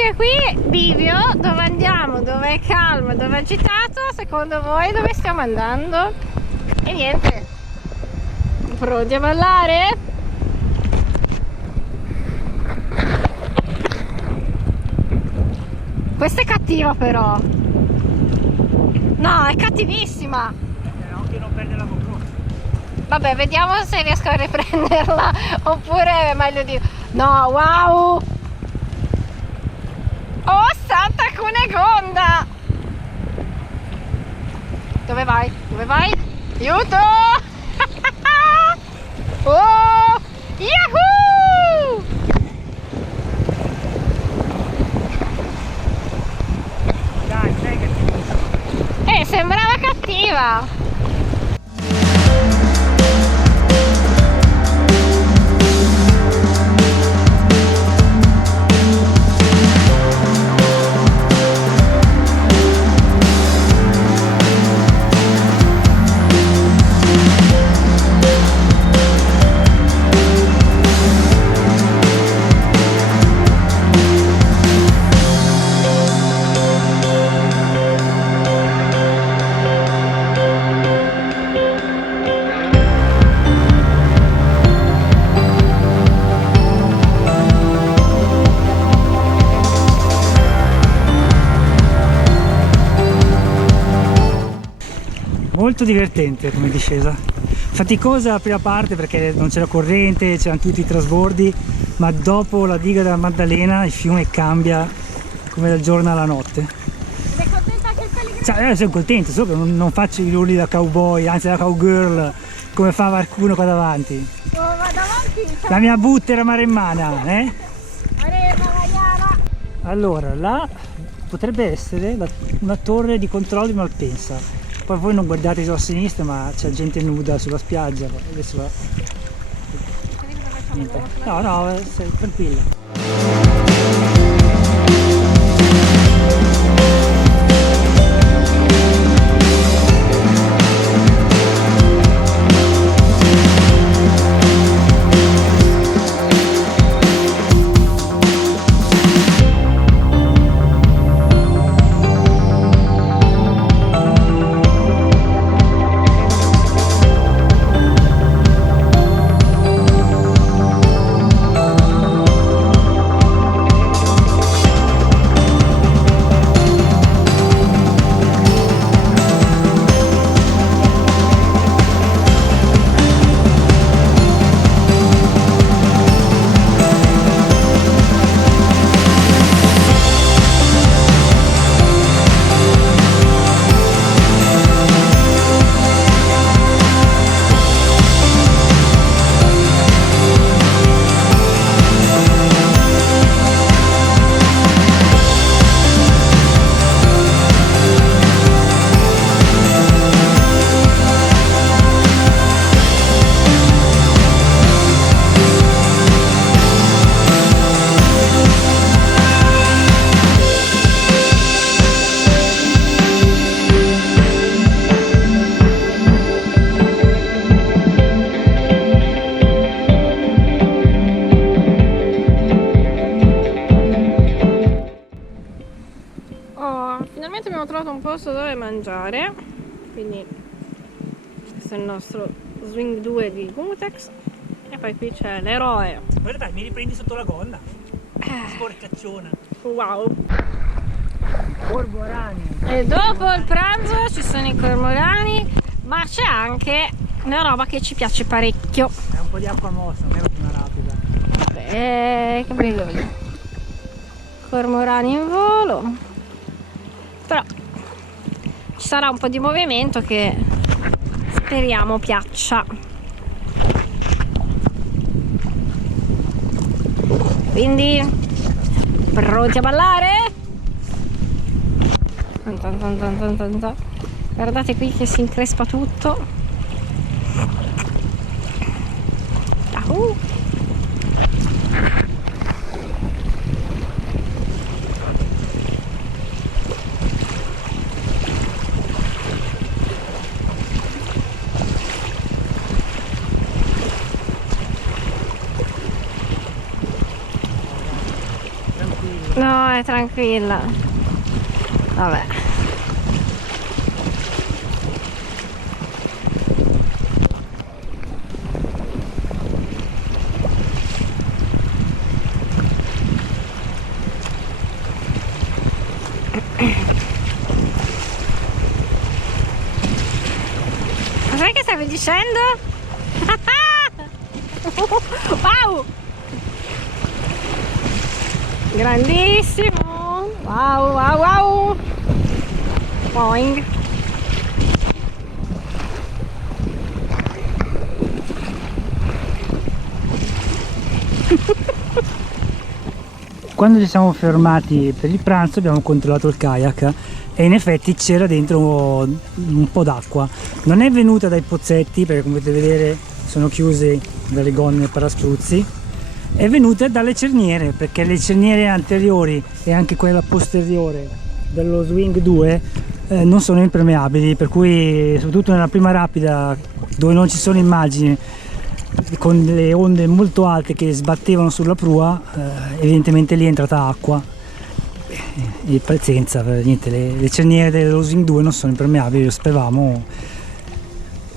anche qui bivio, dove andiamo, dove è calmo, dove è agitato. Secondo voi dove stiamo andando? E niente, pronti a ballare? Questa è cattiva però. No, è cattivissima. Anche non perde la GoPro. Vabbè, vediamo se riesco a riprenderla. Oppure è meglio di... No, wow! Oh, Santa Cunegonda! Dove vai? Dove vai? Aiuto! Oh! Yahoo! Dai, sai che Sembrava cattiva! molto divertente come discesa, faticosa la prima parte perché non c'era corrente, c'erano tutti i trasbordi, ma dopo la diga della Maddalena il fiume cambia come dal giorno alla notte. Sei contenta anche quelli che... Cioè, sono contento, solo che non faccio i rulli da cowboy, anzi da cowgirl come fa qualcuno qua davanti. Oh, ma davanti La mia buttera maremmana, eh? Raggiana. Allora, là potrebbe essere una torre di controllo di Malpensa. Poi voi non guardate giù a sinistra, ma c'è gente nuda sulla spiaggia. Adesso va. Niente. No, no, sei tranquilla. Finalmente abbiamo trovato un posto dove mangiare, quindi questo è il nostro swing 2 di Gutex e poi qui c'è l'eroe. Guarda dai, mi riprendi sotto la gonna. Sporcacciona. Wow! Cormorani. E dopo il pranzo ci sono i cormorani, ma c'è anche una roba che ci piace parecchio. È un po' di acqua mossa, non è una rapida. Vabbè, che bello. Cormorani in volo. Però ci sarà un po' di movimento che speriamo piaccia. Quindi pronti a ballare? Guardate qui che si increspa tutto. Yahoo! No, Vai tranquilla. Vabbè. Cos'è che stavi dicendo? Wow! Grandissimo! Wow, wow, wow! Boing! Quando ci siamo fermati per il pranzo abbiamo controllato il kayak e in effetti c'era dentro un po' d'acqua. Non è venuta dai pozzetti perché, come potete vedere, sono chiuse dalle gonne paraspruzzi. È venuta dalle cerniere, perché le cerniere anteriori e anche quella posteriore dello Swing 2 non sono impermeabili, per cui soprattutto nella prima rapida dove non ci sono immagini, con le onde molto alte che sbattevano sulla prua, evidentemente lì è entrata acqua e pazienza, niente, le cerniere dello Swing 2 non sono impermeabili. Lo sapevamo,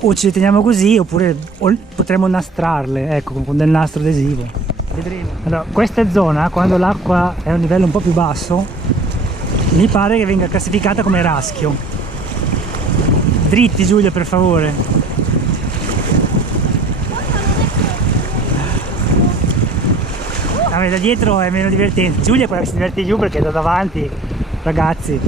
o ci le teniamo così oppure potremmo nastrarle, ecco, con del nastro adesivo, vedremo. Allora, questa zona, quando l'acqua è a un livello un po' più basso, mi pare che venga classificata come raschio. Dritti, Giulia, per favore. Da dietro è meno divertente. Giulia è quella che si diverte giù, perché da davanti, ragazzi.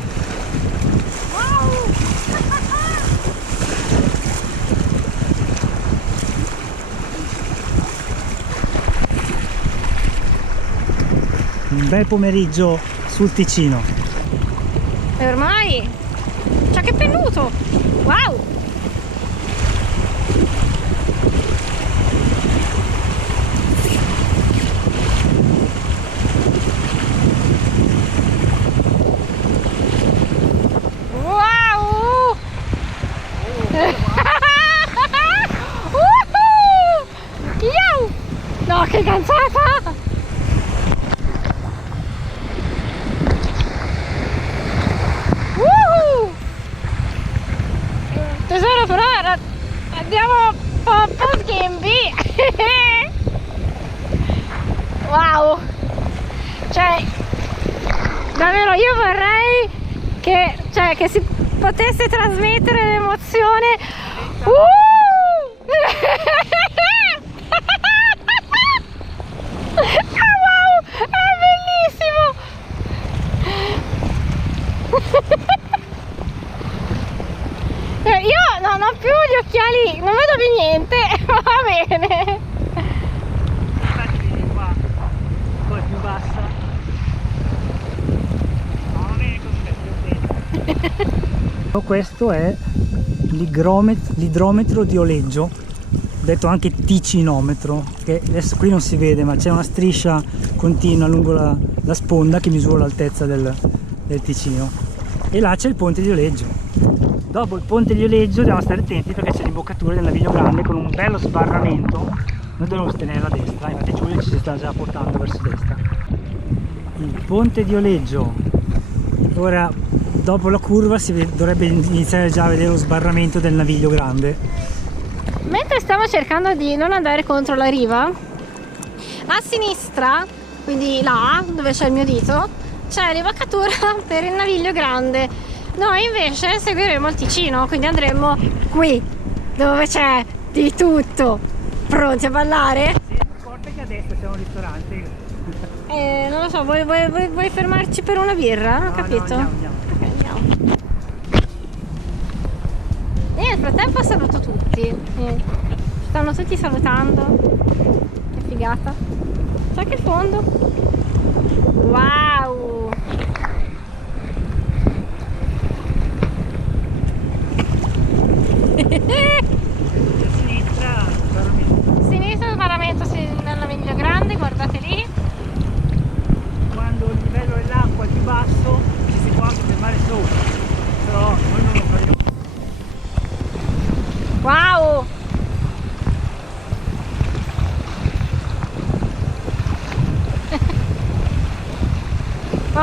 Un bel pomeriggio sul Ticino. E ormai c'ha che pennuto! Wow! Wow! Yow! No, che cazzata! Tesoro, però andiamo un po' schempi. Wow, cioè davvero io vorrei che si potesse trasmettere l'emozione. Wow, è bellissimo. Io non ho più gli occhiali, non vedo più niente, ma va bene. Infatti vedi qua, un po' più bassa. No, va bene così. Questo è l'idrometro di Oleggio, detto anche ticinometro, che adesso qui non si vede, ma c'è una striscia continua lungo la sponda che misura l'altezza del Ticino, e là c'è il ponte di Oleggio. Dopo il ponte di Oleggio dobbiamo stare attenti perché c'è l'imboccatura del Naviglio Grande con un bello sbarramento. Noi dobbiamo tenere la destra, infatti Giulio ci sta già portando verso destra. Il ponte di Oleggio. Ora, dopo la curva dovrebbe iniziare già a vedere lo sbarramento del Naviglio Grande. Mentre stiamo cercando di non andare contro la riva, a sinistra, quindi là dove c'è il mio dito, c'è l'imboccatura per il Naviglio Grande. Noi invece seguiremo il Ticino, quindi andremo qui, dove c'è di tutto. Pronti a ballare? Sì, forte che a destra c'è un ristorante. Non lo so, vuoi fermarci per una birra? Non ho capito? No, andiamo. Ok, andiamo. E nel frattempo saluto tutti. Stanno tutti salutando. Che figata. C'è anche il fondo. Wow! Sinistra sbarramento nel Naviglio Grande, guardate lì. Quando il livello dell'acqua è più basso ci si può anche fermare sopra, però noi non lo faremo. Wow!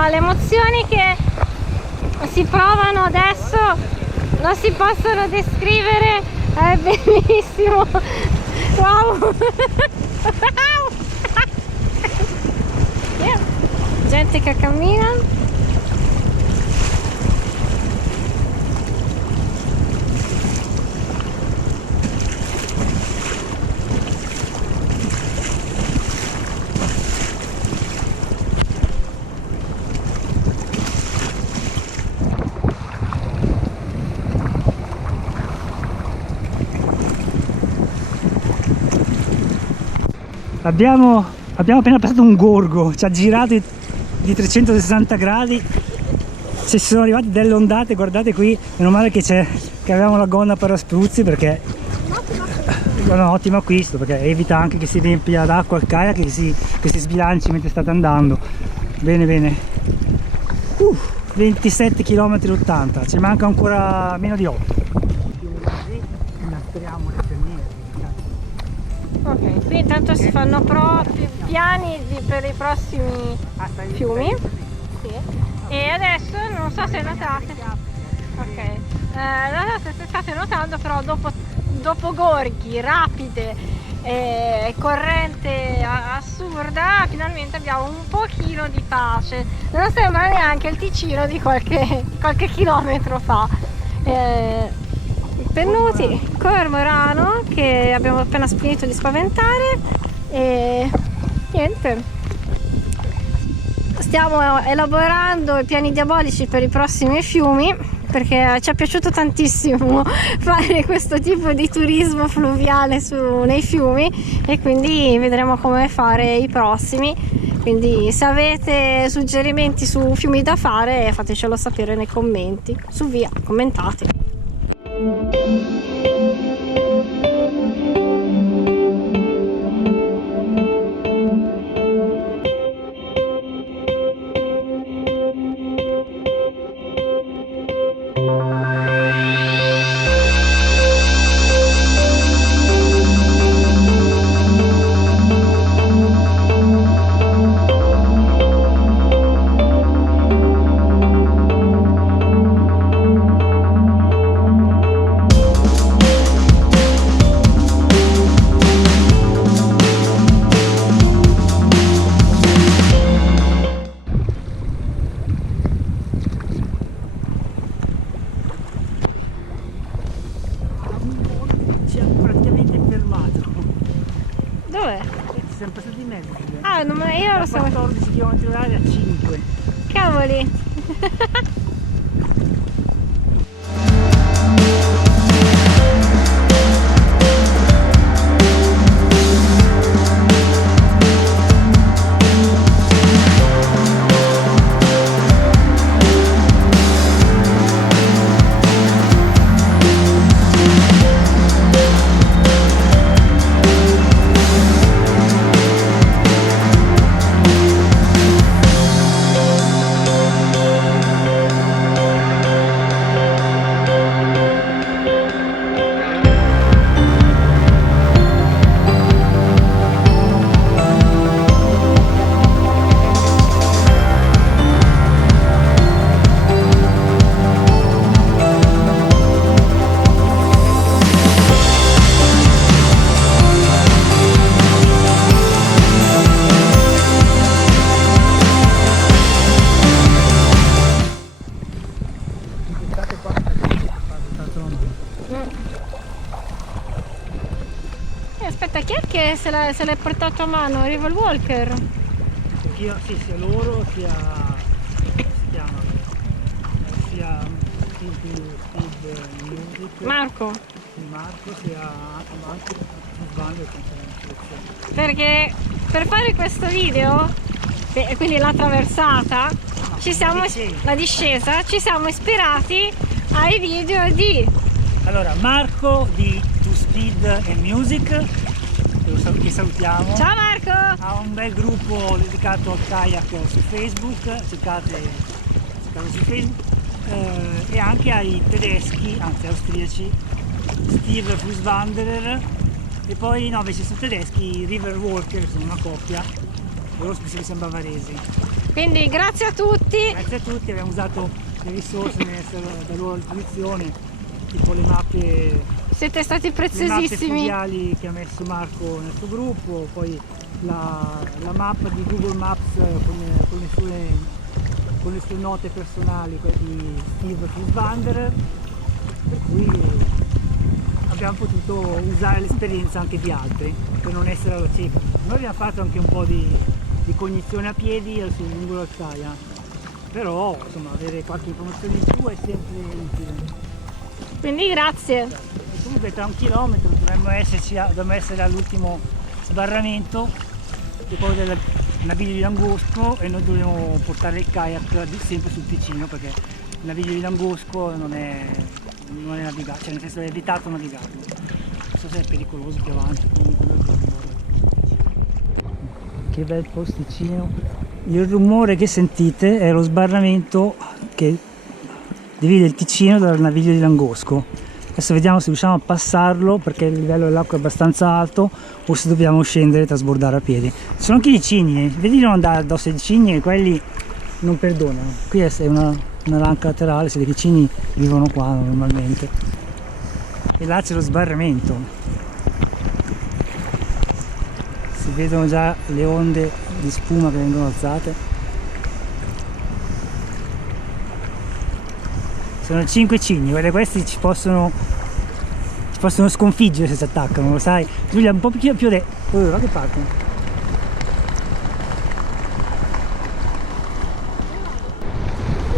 le emozioni che si provano adesso non si possono descrivere, è bellissimo. Wow. Gente che cammina. Abbiamo appena passato un gorgo, ci ha girato di 360 gradi, ci sono arrivate delle ondate, guardate qui, meno male che avevamo la gonna per spruzzi, perché è un ottimo acquisto, perché evita anche che si riempia d'acqua il kayak, che si sbilanci mentre state andando. Bene bene, 27 km 80, ci manca ancora meno di 8. Ok, qui intanto si fanno piani per i prossimi fiumi. Sì. E adesso non so se notate. Ok. Non so se state notando, però dopo gorghi rapide e corrente assurda, finalmente abbiamo un pochino di pace. Non sembra neanche il Ticino di qualche chilometro fa. Pennuti, cormorano che abbiamo appena finito di spaventare e niente, stiamo elaborando i piani diabolici per i prossimi fiumi, perché ci è piaciuto tantissimo fare questo tipo di turismo fluviale nei fiumi, e quindi vedremo come fare i prossimi. Quindi se avete suggerimenti su fiumi da fare, fatecelo sapere nei commenti. Su via, commentate. Dov'è? Siamo passati in mezzo. Ah, non me io lo so. 14 km/h a 5. Cavoli. Aspetta, chi è che se l'è portato a mano? Rival Walker? Sì, sia loro sia come si chiama? Sia Steve Music. Marco. Sia anche Sbando. Perché per fare questo video, quindi la traversata, la discesa, ci siamo ispirati ai video di... Allora, Marco di To Speed and Music, che salutiamo. Ciao Marco! Ha un bel gruppo dedicato al kayak su Facebook, cercate su Facebook, e anche ai tedeschi, anzi austriaci, Steve Fuswanderer, e poi no, invece sono tedeschi, River Walker, sono una coppia, loro siamo bavaresi. Quindi grazie a tutti. Grazie a tutti, abbiamo usato le risorse messe da loro a disposizione, tipo le mappe Siete stati le mappe preziosissimi. fluviali che ha messo Marco nel suo gruppo, poi la mappa di Google Maps con le sue note personali, quelle di Steve Fusbander, per cui abbiamo potuto usare l'esperienza anche di altri per non essere alla cieca. Noi abbiamo fatto anche un po' di cognizione a piedi lungo l'Altaia, però insomma avere qualche informazione in più è sempre utile. Quindi grazie. E comunque tra 1 chilometro dovremmo essere all'ultimo sbarramento, che poi del Naviglio di Langosco, e noi dobbiamo portare il kayak sempre sul Ticino, perché il Naviglio di Langosco non è navigabile, cioè nel senso è vietato navigarlo. Non so se è pericoloso più avanti, comunque noi dobbiamo andare. Che bel posticino. Il rumore che sentite è lo sbarramento che divide il Ticino dal Naviglio di Langosco. Adesso vediamo se riusciamo a passarlo, perché il livello dell'acqua è abbastanza alto, o se dobbiamo scendere e trasbordare a piedi. Ci sono anche i cigni, vedi di non andare addosso ai cigni, e quelli non perdonano. Qui è una ranca laterale, si vede che i cigni vivono qua normalmente. E là c'è lo sbarramento. Si vedono già le onde di spuma che vengono alzate. Sono 5 cigni, guarda, questi ci possono sconfiggere se si attaccano, lo sai? Giulia, un po' più va che partono.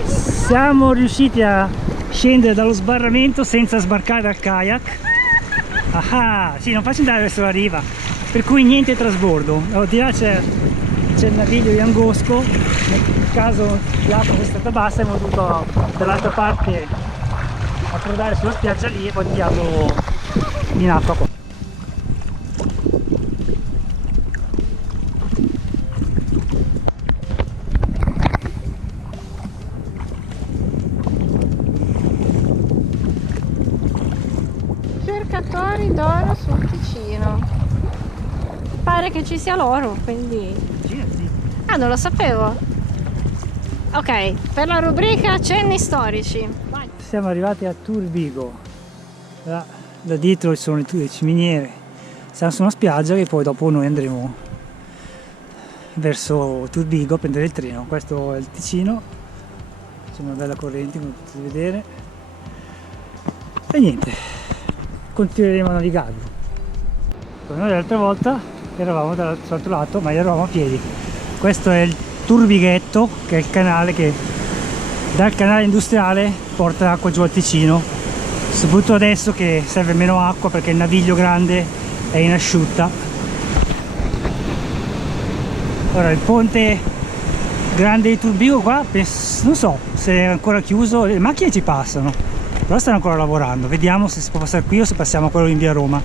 Siamo riusciti a scendere dallo sbarramento senza sbarcare dal kayak. Ah, sì, non faccio andare verso la riva, per cui niente trasbordo. Allora, di là c'è il Naviglio di Langosco. Nel caso l'acqua è stata bassa, abbiamo dovuto dall'altra parte approdare sulla spiaggia lì e poi tirarlo in acqua qua. Cercatori d'oro sul Ticino. Pare che ci sia l'oro, quindi... Sì. Ah, non lo sapevo. Ok, per la rubrica cenni storici. Vai. Siamo arrivati a Turbigo. Da dietro ci sono le ciminiere. Siamo su una spiaggia che poi dopo noi andremo verso Turbigo a prendere il treno. Questo è il Ticino. C'è una bella corrente, come potete vedere. E niente, continueremo a navigare. Noi l'altra volta eravamo dall'altro lato, ma eravamo a piedi. Questo è il Turbighetto, che è il canale che dal canale industriale porta acqua giù al Ticino, soprattutto adesso che serve meno acqua perché il naviglio grande è in asciutta. Ora il ponte grande di Turbigo qua, non so se è ancora chiuso, le macchine ci passano, però stanno ancora lavorando. Vediamo se si può passare qui o se passiamo a quello in via Roma.